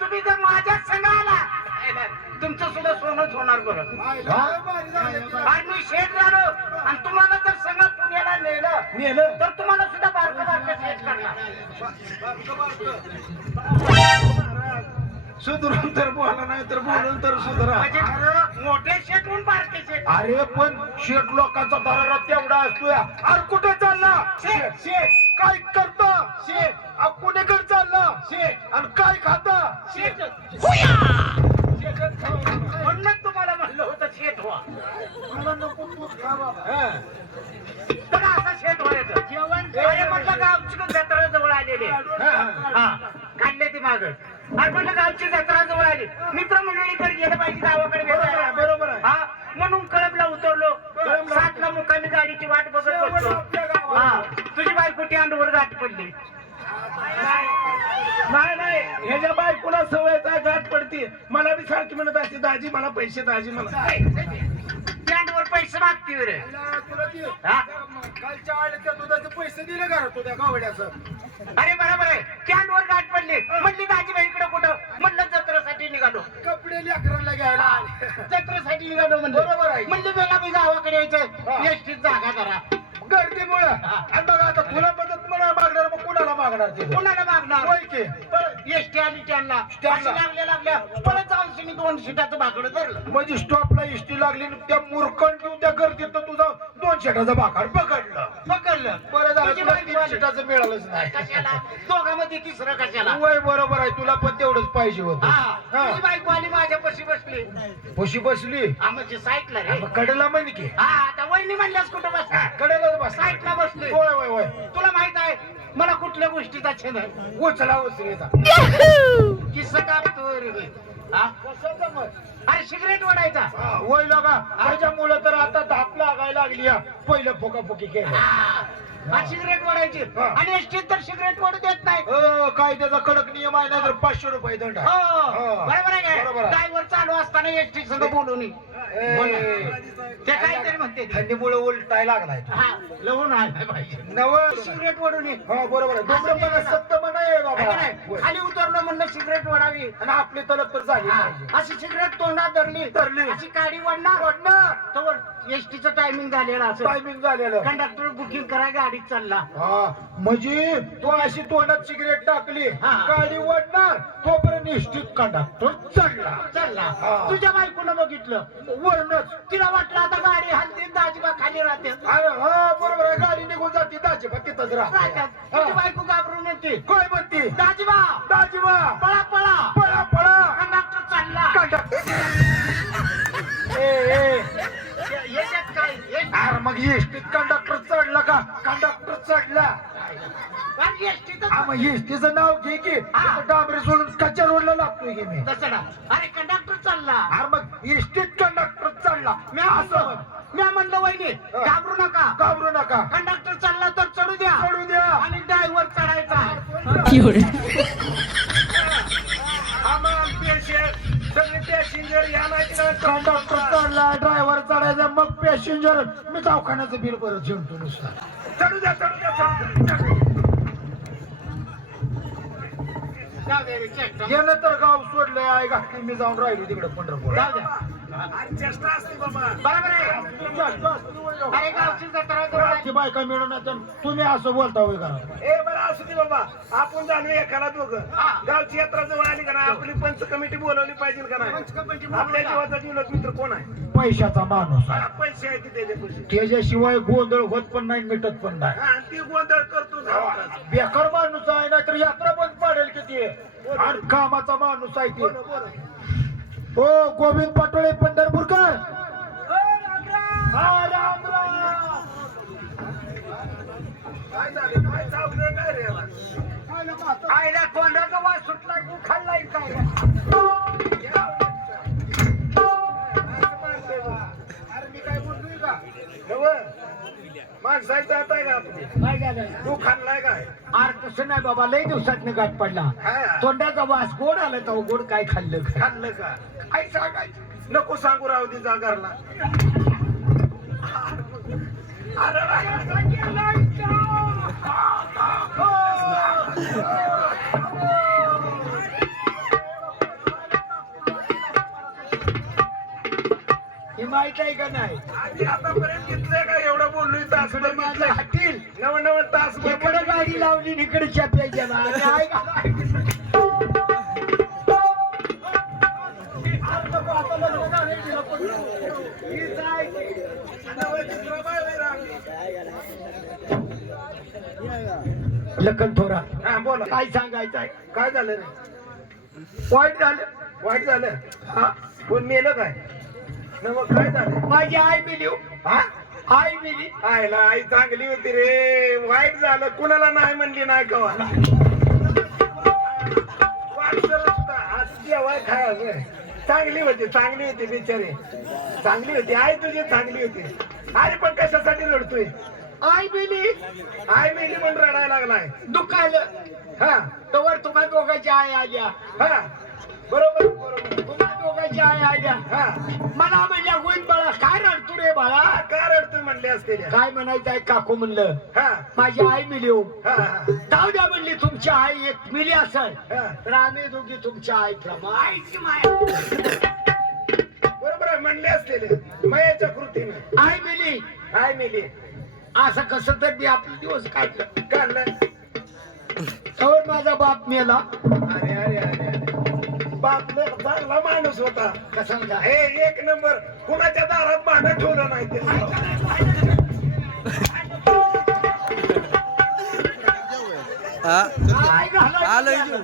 तुम्ही जर माझ्या संघ आला तुमचं सुद्धा सोनच होणार बरं. आणि मी शेठ झालो. आणि तुम्हाला जर संघ पुण्याला नेलं नेलं? तर तुम्हाला सुद्धा बारकं बारकं शेठ करणार. सुधरून तर बोला नाही तर बोलून तर सुधरा. मोठे शेठ म्हणून बारके शेठ. अरे पण शेठ लोकांचा दरारा तेवढा असतोय. अरे कुठे चालला? शेठ शेठ. काय करता? शेठ. अ, कुणीकडे शेठ आणि काय खाता? शेठ म्हणूनच तुम्हाला म्हणलं होतं शेठ व्हा. हा. पण असा शेठ व्हायचं. जेवण अरे म्हटलं गावची जत्रा जवळ आलेली आहे. हा, हा. हा. काढले ती माग. अरे म्हटलं गावची जत्रा जवळ आली. मित्र मंडळीकडे गेलं पाहिजे गावाकडे बरोबर आहे, भेटायला. बरोबर आहे. हा. म्हणून कळमला उतरलो. कळंबला. सातला मुक्कामी गाडीची वाट बघत शेवट बसलो. आपल्या गावात. हा तुझी बायको ती अंडवर गाठ पडली. नाही ह्याच्या बायकोला सवयचा गाठ पडते. मला बी सारखी म्हणत असते दाजी मला पैसे दाजी मला. पैसे मागते रे. हा? कालच्या आळ्याच्या दुधाचे पैसे दिले का रे तुझ्या गावड्याचं. अरे बरोबर आहे. कॅनवर गाठ पडली. म्हणली दाजीबाई इकडे कुठं? म्हणलं जत्रेसाठी निघालो. कपडे लेकरांना घ्यायला जत्रेसाठी निघालो म्हणलं. बरोबर आहे. म्हणलं बेला मी गावाकडे हा. यायचं एसटीत जागा करा गर्दीमुळं. आणि बघा आता तुला मदत मला मागणार मग कुणाला मागणार ते? कोणाला मागणार? होय की? एसटी आली त्यांना. अशी लागल्या लागल्या. परत जाऊन मी दोन सीटाचं भाकडं धरलं. म्हणजे स्टॉपला इष्टी लागली आणि त्या घेऊन त्या गर्दीत तुझा दोन शेटाचा भाकार पकडलं. पकडलं. बरं झालं तुझी तुला बायको तीन. सीटाचं मिळालंच नाही. कशाला? दोघांमध्ये तिसरं कशाला? वय बरोबर आहे तुला पण तेवढंच पाहिजे होत. हा. तुझी बायको आली माझ्या पशी बसली. खुशी बसली? हा म्हणजे साईटला रे. मग कडेला म्हण की. हा आता वहिनी म्हणल्यास कुठं बस कडेलाच बस साईटला बसली. होय होय होय. तुला माहीत आहे कुठल्या गोष्टीचा छेद आहे उचला उचलीचा किस्सा कापतो रे. हा? अरे सिगरेट हा, वय लगा त्याच्यामुळं तर आता धाप लागायला लागली. पहिलं फोकाफोकी केलं हा सिगरेट हा. आणि एसटीत तर सिगरेट ओढू देत नाही अ, कायद्याचा कडक नियम आहे ना तर पाचशे रुपये दंड आहे. हो हा. बरोबर आहे काय बरोबर. ड्रायव्हर चालू असताना एसटी संग बोलून ते काहीतरी म्हणते. थंडीमुळे उलटाय लागलाय. हा लवून आलाय पाहिजे नव सिगरेट ये. हा बरोबर आहे धूम्रपान सत्य म्हणा आहे बाबा. खाली उतरलो म्हणलं सिगरेट ओढावी आणि आपली तलब तर झाली अशी सिगरेट तोंडात धरली धरली. अशी काडी वाढणार वाढणार. एसटीचं टायमिंग झालेलं असं. टायमिंग झालेलं. कंडक्टर बुकिंग करा गाडीत चालला. हा म्हणजे तू अशी तोंडात सिगरेट टाकली हा. गाडी वाढणार तोपर्यंत निश्चित कंडक्टर चढला चालला. हा. तुझ्या बायकोनं बघितलं. वरणच तिला वाटलं आता गाडी हलती दाजीबा खाली राहते. अरे हा बरोबर आहे. गाडी निघून जाते दाजीबा तिथंच राहतात. राहते तुझी हा. बायको घाबरून येते. काय म्हणते? दाजीबा! दाजीबा! पळा पळा. पळा पळा. कंडक्टर चालला. कंडक्टर ए ए. मग एसटीत कंडक्टर चढला का? कंडक्टर चढला. हा मग एसटीचं नाव घे की. डांबरे सोडून कच्च्या रोडला लागतोय की मी. अरे कंडक्टर चालला अरे मग एसटीत कंडक्टर चढला. मी असं म्हणलं मी म्हणलं वहिनी. घाबरू नका. घाबरू नका. कंडक्टर चालला तर चढू द्या. चढू द्या. आणि ड्रायव्हर चढायचा. कंडक्टर चढला ड्रायव्हर चढायचा मग पॅसेंजर मी दवाखान्याचं बिल परत झेंटू नुसता चढू द्या चढू द्या चढू द्या, चढू द्या. जाऊ दे रे, check कर. गेलं तर गाव सोडलंय आहे घातली मी जाऊन राहिलो तिकडे पंढरपूर जाऊ द्या बरोबर आहे. अरे गावची जत्रा जवळ आली. बायका मिळून येतात. तुम्ही असं बोलता होय का ए बरं असू दे बाबा. आपण जाणू एखादा दोघं. हा. गावची यात्रा जवळ आली का नाही? आपली पंच कमिटी बोलवली पाहिजे का नाही? आपल्या जीवाचा जीवलक मित्र कोण आहे? पैशाचा माणूस आहे. पैसे आहे तिथे पैसे त्याच्याशिवाय गोंधळ होत पण नाही मिटत पण नाही. हा, ती गोंधळ करतो सावकाश. बेकार माणूस आहे नाहीतर यात्रा बंद पाडेल किती आणि कामाचा माणूस आहे ते. बोला, बोला. हो गोविंद पाटोळे पंढरपूरकर हा, राम राम. काय झालं काय चावलं काय रे याला? आईला तोंडाचा वास सुटला की खाल्लाय काय रे? अरे मी काय बोलतोय का नवं? माणसाचं आता आहे का? तू खाल्लाय दर्शन आहे बाबा लय दिवसात गाठ पडला. तोंडाचा वास गोड आला तो गोड काय खाल्लं खाल्लं का? काय सांगायचं? नको सांगू राहू दे जागरला. माहीत आहे का नाही? आधी आतापर्यंत घेतलंय का तास माझं हातील नव नव तास इकडे गाडी लावली इकडे ऐका लखन थोरा. हा बोला. काय सांगायचं आहे? काय झालं रे? वाईट झालं. वाईट झालं? हा. कोण मेलं काय? न मग काय झालं? माझी आई मिली हो. आई मिली आईला आई चांगली होती रे. वाईट झालं कुणाला नाही म्हणली नाही कवा वाट करत होता. आज जेवाय खायचं चांगली होती चांगली होती बिचारी. चांगली होती आई तुझी चांगली होती. आई पण कशासाठी रडतोय? आई मिली. आई मेली पण रडायला लागलाय. दुखायलं. हा. तवर तुम्हा दोघांची आई आल्या. हा. बरोबर बरोबर. तुम्हा दोघांची आई आल्या. हा. मला म्हणल्या गोविंद बाळा काय रडतो रे बाळा हा, का रडतोय म्हणले असते काय म्हणायचं आहे? काकू म्हणलं. हा. माझी आई मिली जाऊ द्या म्हणली तुमची आई एक मिली असेल. तर आम्ही दोघी तुमच्या आई आईची माया. बरोबर आहे म्हणले असते मयाच्या कृतीने. आई मिली. काय मेली. असं कसं तर मी आपले दिवस काढलं. काढलं. माझा बाप मेला. अरे अरे अरे. बाप लय चांगला माणूस होता कसा? हे एक नंबर कुणाच्या दारात भांडण ठेवलं नाही ते हा आलं?